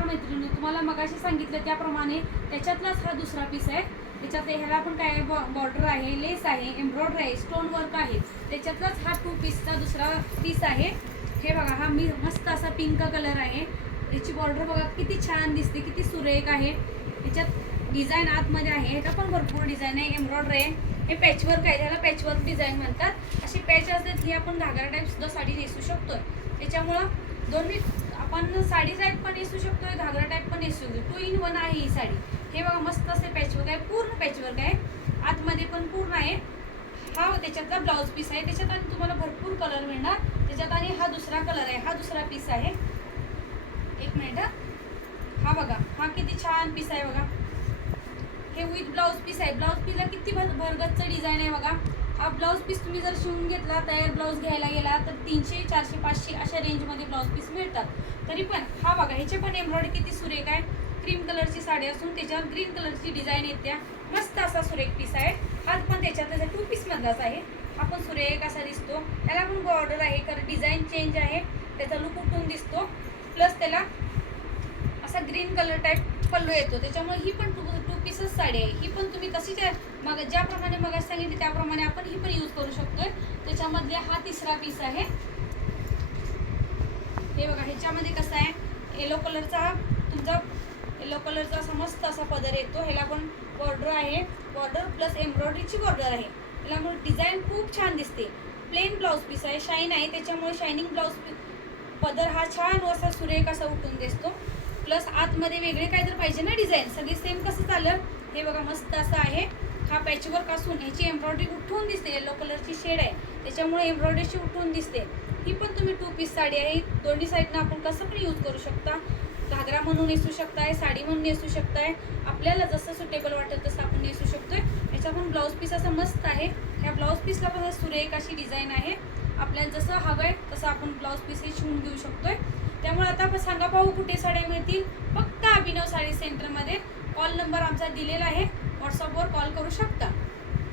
नमस्कार मैत्रिणी, तुम्हाला मगाशी सांगितलं त्याप्रमाणे त्याच्यातलाच हा दुसरा पीस आहे. त्याच्यात ह्याला पण काय बॉर्डर आहे, लेस आहे, एम्ब्रॉयडरी आहे, स्टोन वर्क आहे. त्याच्यातलाच हा 2 पीसचा दुसरा पीस आहे. हे बघा, हा मी मस्त असा पिंक कलर आहे. याची बॉर्डर बघा किती छान दिसते, किती सुरेख आहे. याच्यात डिझाईन आतमध्ये आहे, ह्याचा पण भरपूर डिझाईन आहे, एम्ब्रॉयडरी आहे. हे पॅचवर्क आहे, त्याला पॅचवर्क डिझाईन म्हणतात. अशी पॅच असतात, ही आपण घागरा टाईप सुद्धा साडी नेसू शकतोय. त्याच्यामुळं दोन्ही आपण साडी टाईप पण नेसू शकतोय, घागरा टाईप पण नेसू शकतो. 2 in 1 आहे ही साडी. हे बघा मस्त असे पॅचवर्क आहे, पूर्ण पॅचवर्क आहे, आतमध्ये पण पूर्ण आहे. हा त्याच्यातला ब्लाऊज पीस आहे. त्याच्यात आणि तुम्हाला भरपूर कलर मिळणार. त्याच्यात आणि हा दुसरा कलर आहे, हा दुसरा पीस आहे. एक मिनिट, हा बघा, हा किती छान पीस आहे बघा. हे विथ ब्लाऊज पीस आहे. ब्लाऊज पीसला किती भरगतचं डिझाईन आहे बघा. हा ब्लाऊज पीस तुम्ही जर शिवून घेतला, तयार ब्लाऊज घ्यायला गेला तर 300, 400, 500 अशा रेंजमध्ये ब्लाऊज पीस मिळतात. तरी पण हा बघा, ह्याचे पण एम्ब्रॉयडरी किती सुरेख आहे. क्रीम कलरची साडी असून त्याच्यावर ग्रीन कलरची डिझाईन येते. मस्त असा सुरेख पीस आहे. हा पण त्याच्यातला 2 पीस मधलाच आहे. हा पण सुरेख असा दिसतो. त्याला पण बॉर्डर आहे, कारण डिझाईन चेंज आहे, त्याचा लुक उठून दिसतो. प्लस त्याला असा ग्रीन कलर टाईप पल्लू येतो. त्याच्यामुळे ही पण 2 पीसच साडी आहे. ही पण तुम्ही तशीच मग ज्याप्रमाणे मग सांगितले त्याप्रमाणे आपण ही पण यूज करू शकतोय. त्याच्यामधले हा तिसरा पीस आहे. हे बघा, ह्याच्यामध्ये कसं आहे, येलो कलरचा तुमचा येलो कलरचा असा मस्त असा पदर येतो. ह्याला पण बॉर्डर आहे, बॉर्डर प्लस एम्ब्रॉयडरीची बॉर्डर आहे. त्यामुळे डिझाईन खूप छान दिसते. प्लेन ब्लाऊज पीस आहे, शाईन आहे, त्याच्यामुळे शायनिंग ब्लाऊज पदर हा छान असा सुरेख असा उठून दिसतो. प्लस आतमध्ये वेगळे काय तर पाहिजे ना डिझाईन, सगळी सेम कसं चालेल. हे बघा मस्त असं आहे. हा पॅचवर्क असून ह्याची एम्ब्रॉयडरी उठून दिसते. येलो कलरची शेड आहे, त्याच्यामुळे एम्ब्रॉयडरीची उठून दिसते. ही पण तुम्ही 2 पीस साडी आहे. दोन्ही साईडनं आपण कसं पण यूज करू शकता. घागरा म्हणून नेसू शकताय, साडी म्हणून नेसू शकताय. आपल्याला जसं सुटेबल वाटेल तसं आपण नेसू शकतोय. याचा पण ब्लाऊज पीस असा मस्त आहे. ह्या ब्लाऊज पीसला पण सुरेख अशी डिझाईन आहे. आपल्याला जसं हवं आहे तसं आपण ब्लाऊज पीस हे शिवून घेऊ शकतोय. त्यामुळे आता सांगा पाहू कुठे साड्या मिळतील. फक्त